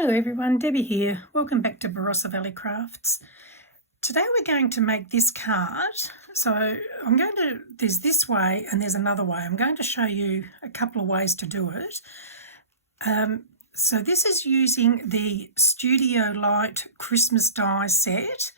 Hello everyone, Debbie here. Welcome back to Barossa Valley Crafts. Today we're going to make this card. So there's this way and there's another way. I'm going to show you a couple of ways to do it. So this is using the Studio Light Christmas die set.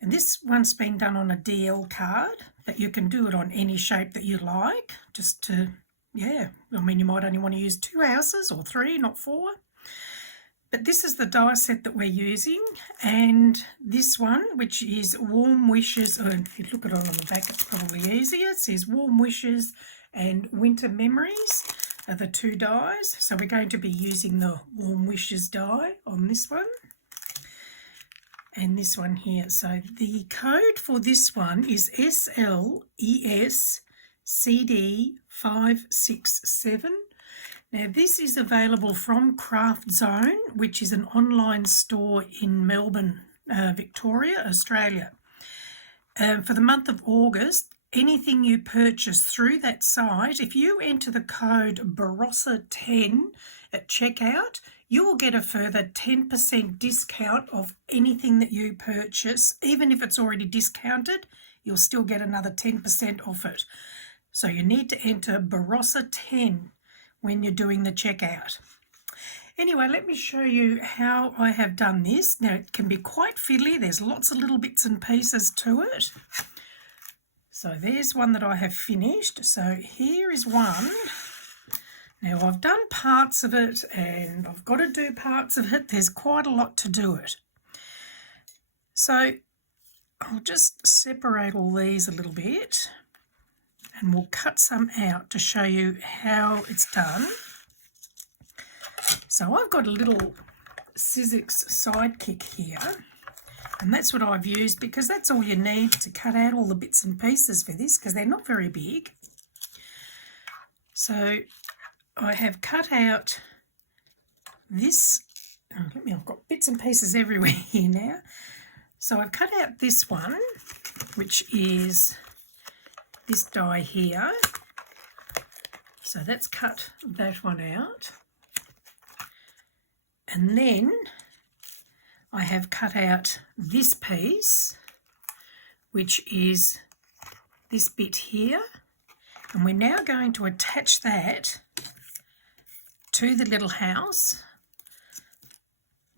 And this one's been done on a DL card, but you can do it on any shape that you like. You might only want to use 2 houses or 3, not 4. But this is the die set that we're using, and this one, which is Warm Wishes, if you look at it on the back, it's probably easier. It says Warm Wishes and Winter Memories are the 2 dies. So we're going to be using the Warm Wishes die on this one and this one here. So the code for this one is SL-ES-CD567. Now this is available from Craftzone, which is an online store in Melbourne, Victoria, Australia. For the month of August, anything you purchase through that site, if you enter the code Barossa10 at checkout, you will get a further 10% discount of anything that you purchase. Even if it's already discounted, you'll still get another 10% off it. So you need to enter Barossa10 when you're doing the checkout. Anyway, let me show you how I have done this. Now, it can be quite fiddly. There's lots of little bits and pieces to it. So there's one that I have finished. So here is one. Now, I've done parts of it and I've got to do parts of it. There's quite a lot to do it. So I'll just separate all these a little bit, and we'll cut some out to show you how it's done. So I've got a little Sizzix sidekick here, and that's what I've used because that's all you need to cut out all the bits and pieces for this, because they're not very big. So I have cut out this. I've got bits and pieces everywhere here now. So I've cut out this one, which is this die here. So let's cut that one out. And then I have cut out this piece, which is this bit here. And we're now going to attach that to the little house.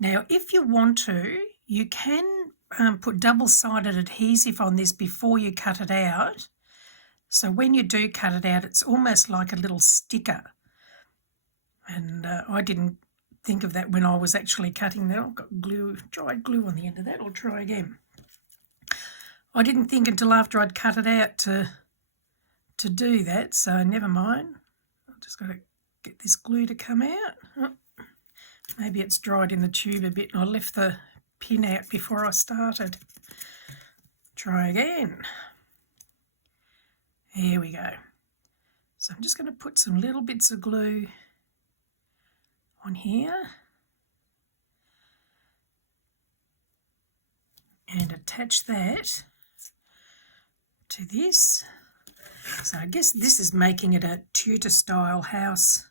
Now, if you want to, you can put double-sided adhesive on this before you cut it out. So when you do cut it out, it's almost like a little sticker. And I didn't think of that when I was actually cutting that. I've got dried glue on the end of that. I'll try again. I didn't think until after I'd cut it out to do that, so never mind. I've just got to get this glue to come out. Oh, maybe it's dried in the tube a bit and I left the pin out before I started. Try again. Here we go. So I'm just going to put some little bits of glue on here and attach that to this. So I guess this is making it a Tudor style house.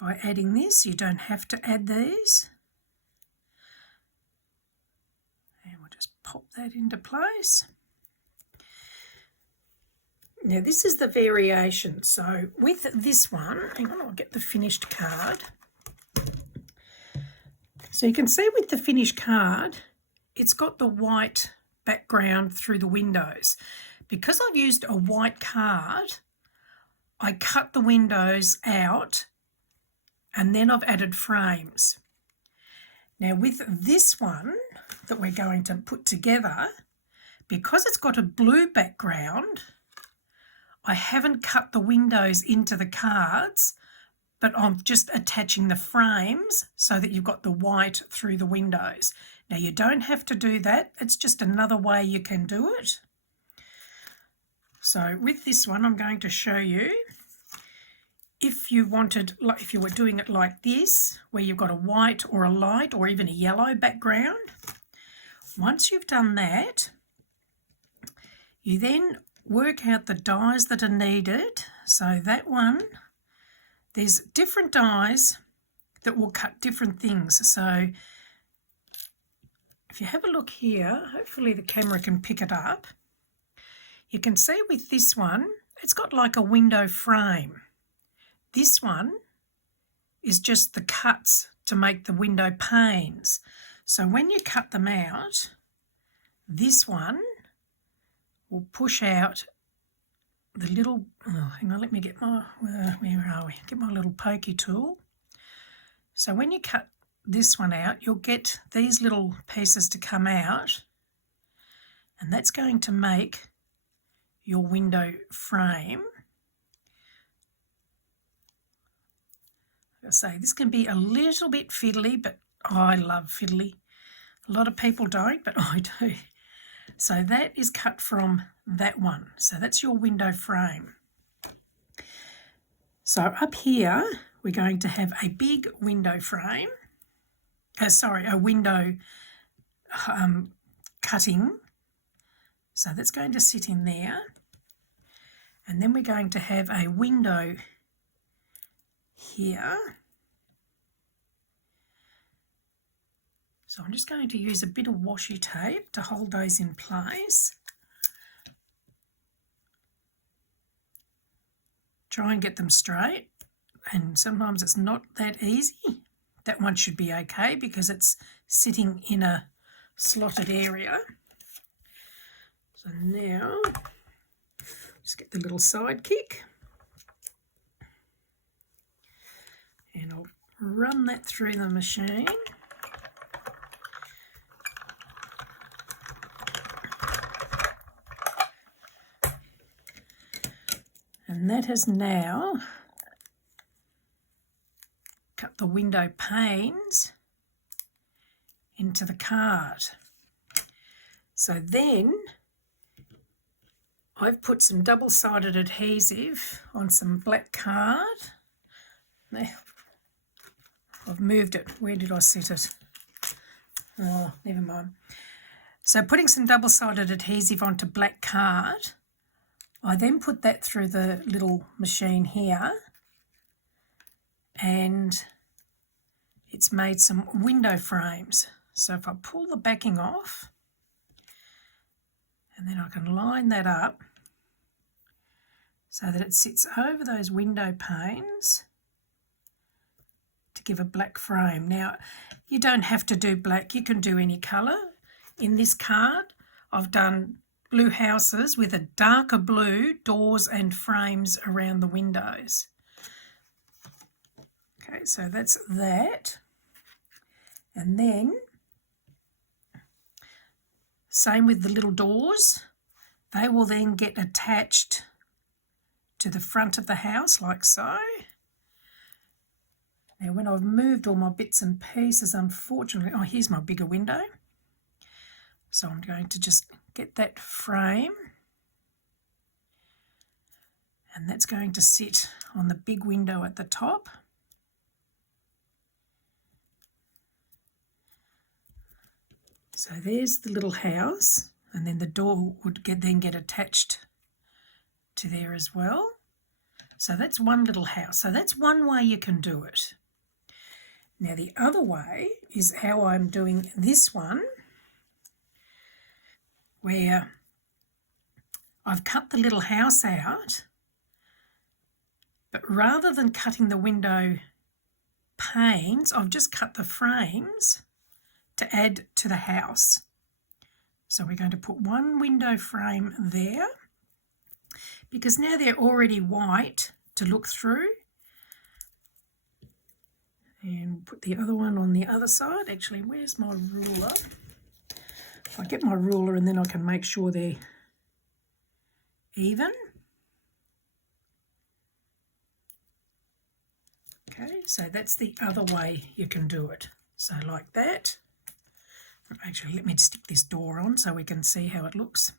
By adding this, you don't have to add these. And we'll just pop that into place. Now this is the variation. So with this one, hang on, I'll get the finished card. So you can see with the finished card, it's got the white background through the windows. Because I've used a white card, I cut the windows out and then I've added frames. Now with this one that we're going to put together, because it's got a blue background, I haven't cut the windows into the cards, but I'm just attaching the frames so that you've got the white through the windows. Now you don't have to do that. It's just another way you can do it. So with this one, I'm going to show you if you were doing it like this, where you've got a white or a light or even a yellow background. Once you've done that, you then work out the dies that are needed. So that one, there's different dies that will cut different things. So if you have a look here, hopefully the camera can pick it up. You can see with this one, it's got like a window frame. This one is just the cuts to make the window panes. So when you cut them out, this one will push out the little, oh, hang on, let me get my, where are we? Get my little pokey tool. So when you cut this one out, you'll get these little pieces to come out, and that's going to make your window frame. I say this can be a little bit fiddly, but I love fiddly. A lot of people don't, but I do. So that is cut from that one. So that's your window frame. So up here, we're going to have a big window frame. A window cutting. So that's going to sit in there. And then we're going to have a window here. So I'm just going to use a bit of washi tape to hold those in place. Try and get them straight, and sometimes it's not that easy. That one should be okay because it's sitting in a slotted area. So now, just get the little side kick. And I'll run that through the machine. And that has now cut the window panes into the card. So then I've put some double-sided adhesive on some black card. There. I've moved it. Where did I set it? Oh, never mind. So putting some double-sided adhesive onto black card, I then put that through the little machine here, and it's made some window frames. So if I pull the backing off, and then I can line that up so that it sits over those window panes to give a black frame. Now, you don't have to do black, you can do any colour. In this card, I've done blue houses with a darker blue doors and frames around the windows. Okay, so that's that. And then, same with the little doors. They will then get attached to the front of the house like so. Now when I've moved all my bits and pieces, unfortunately, oh, here's my bigger window. So I'm going to just get that frame, and that's going to sit on the big window at the top. So there's the little house, and then the door would then get attached to there as well. So that's one little house. So that's one way you can do it. Now the other way is how I'm doing this one, where I've cut the little house out, but rather than cutting the window panes, I've just cut the frames to add to the house. So we're going to put one window frame there, because now they're already white to look through. And put the other one on the other side. Actually, where's my ruler? I'll get my ruler and then I can make sure they're even. Okay, so that's the other way you can do it. So like that. Actually, let me stick this door on so we can see how it looks.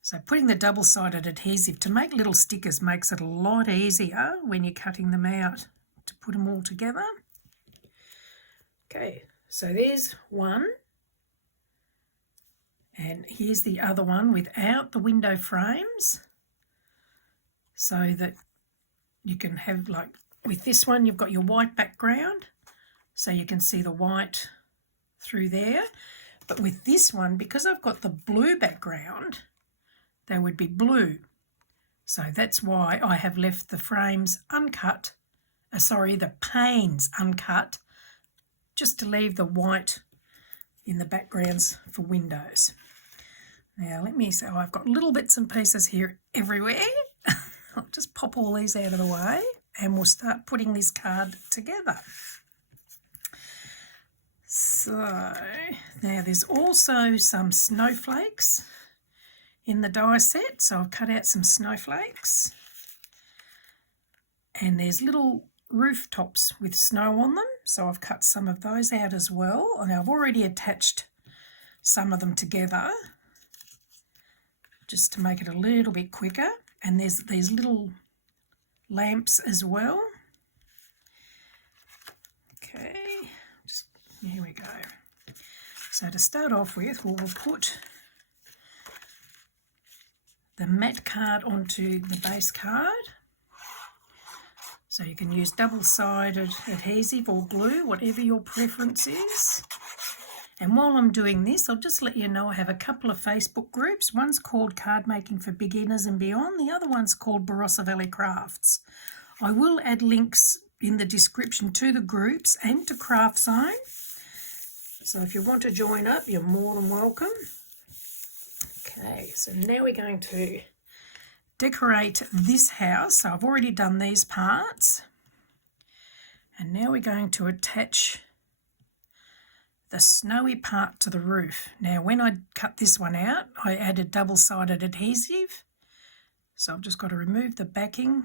So putting the double-sided adhesive to make little stickers makes it a lot easier when you're cutting them out to put them all together. Okay, so there's one. And here's the other one without the window frames, so that you can have like with this one you've got your white background, so you can see the white through there. But with this one, because I've got the blue background, they would be blue. So that's why I have left the frames uncut, the panes uncut, just to leave the white in the backgrounds for windows. Now let me see, I've got little bits and pieces here everywhere. I'll just pop all these out of the way and we'll start putting this card together. So now there's also some snowflakes in the die set, so I've cut out some snowflakes, and there's little rooftops with snow on them, so I've cut some of those out as well, and I've already attached some of them together just to make it a little bit quicker. And there's these little lamps as well. Okay, here we go. So to start off with, we'll put the matte card onto the base card. So you can use double-sided adhesive or glue, whatever your preference is. And while I'm doing this, I'll just let you know I have a couple of Facebook groups. One's called Card Making for Beginners and Beyond. The other one's called Barossa Valley Crafts. I will add links in the description to the groups and to Craftzone. So if you want to join up, you're more than welcome. Okay, so now we're going to decorate this house. So I've already done these parts. And now we're going to attach the snowy part to the roof. Now when I cut this one out, I added double-sided adhesive. So I've just got to remove the backing.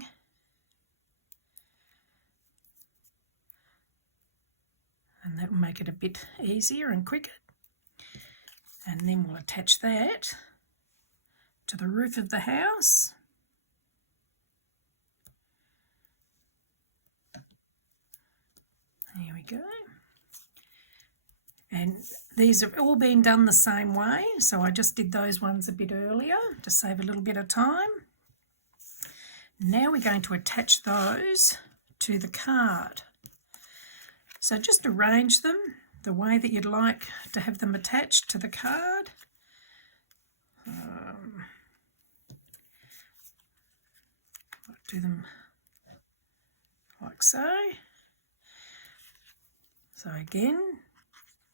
And that will make it a bit easier and quicker. And then we'll attach that to the roof of the house. There we go. And these have all been done the same way, so I just did those ones a bit earlier to save a little bit of time. Now we're going to attach those to the card. So just arrange them the way that you'd like to have them attached to the card. Do them like so. So again,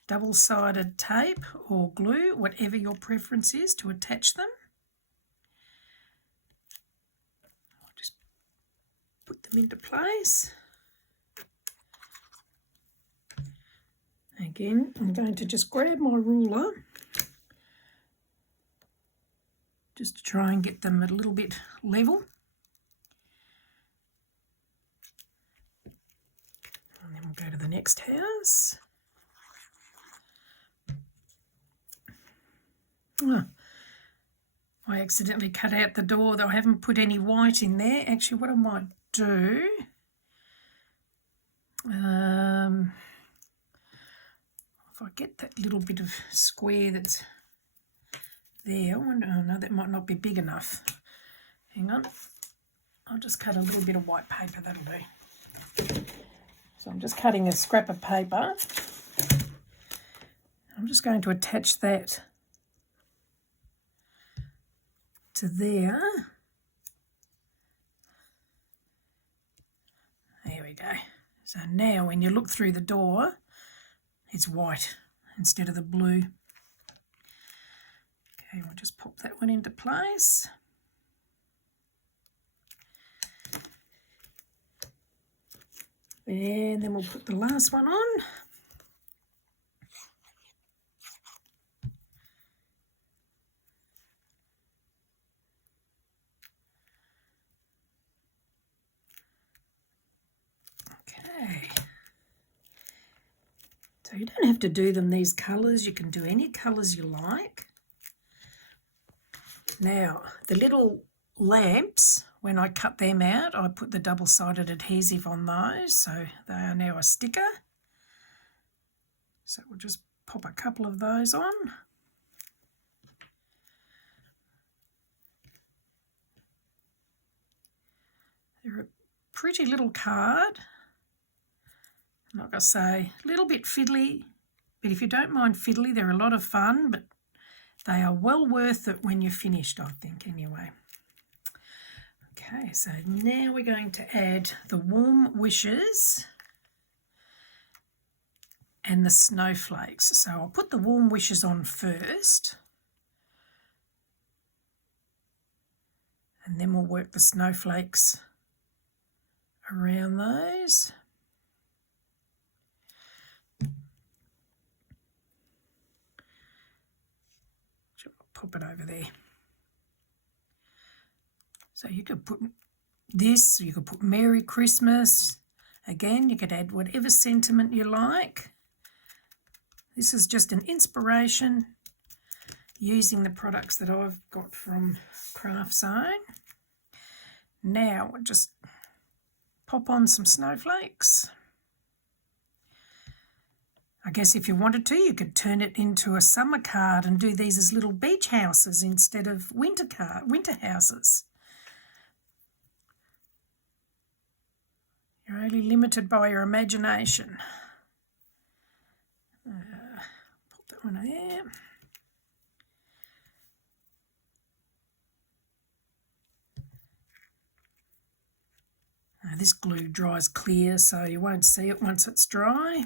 double-sided tape or glue, whatever your preference is to attach them. I'll just put them into place. Again, I'm going to just grab my ruler just to try and get them a little bit level. And then we'll go to the next house. Oh, I accidentally cut out the door, though I haven't put any white in there. Actually, what I might do, if I get that little bit of square that's there, I wonder, oh no, that might not be big enough. Hang on, I'll just cut a little bit of white paper, that'll do. So I'm just cutting a scrap of paper. I'm just going to attach that to there. There we go. So now when you look through the door, it's white instead of the blue. Okay, we'll just pop that one into place. And then we'll put the last one on. Okay. So you don't have to do them these colours, you can do any colours you like. Now, the little lamps, when I cut them out, I put the double-sided adhesive on those, so they are now a sticker. So we'll just pop a couple of those on. They're pretty little card. Like I say, a little bit fiddly, but if you don't mind fiddly, they're a lot of fun, but they are well worth it when you're finished, I think, anyway. Okay, so now we're going to add the warm wishes and the snowflakes. So I'll put the warm wishes on first, and then we'll work the snowflakes around those. Pop it over there. So you could put this, you could put Merry Christmas. Again, you could add whatever sentiment you like. This is just an inspiration using the products that I've got from Craftzone. Now we'll just pop on some snowflakes. I guess if you wanted to, you could turn it into a summer card and do these as little beach houses instead of winter houses. You're only limited by your imagination. Put that one there. Now, this glue dries clear, so you won't see it once it's dry.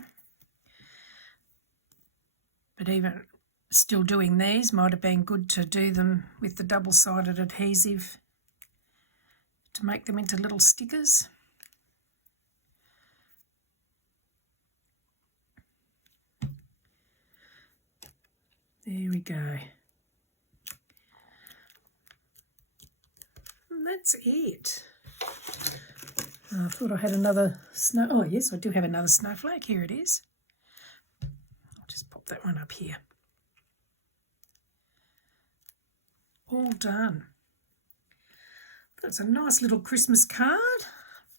But even still doing these, might have been good to do them with the double-sided adhesive to make them into little stickers. There we go. And that's it. I thought I had another snow. Oh, yes, I do have another snowflake. Here it is. I'll just pop that one up here. All done. That's a nice little Christmas card.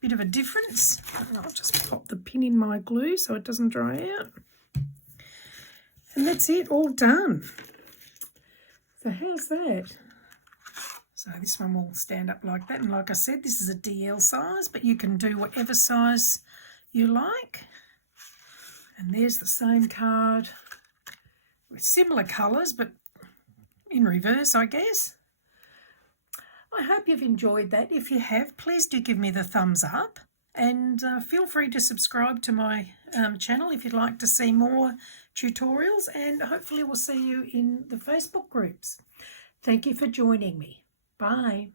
Bit of a difference. I'll just pop the pin in my glue so it doesn't dry out. And that's it, all done. So how's that? So this one will stand up like that. And like I said, this is a DL size, but you can do whatever size you like. And there's the same card with similar colours, but in reverse, I guess. I hope you've enjoyed that. If you have, please do give me the thumbs up. And feel free to subscribe to my channel if you'd like to see more tutorials, and hopefully we'll see you in the Facebook groups. Thank you for joining me. Bye.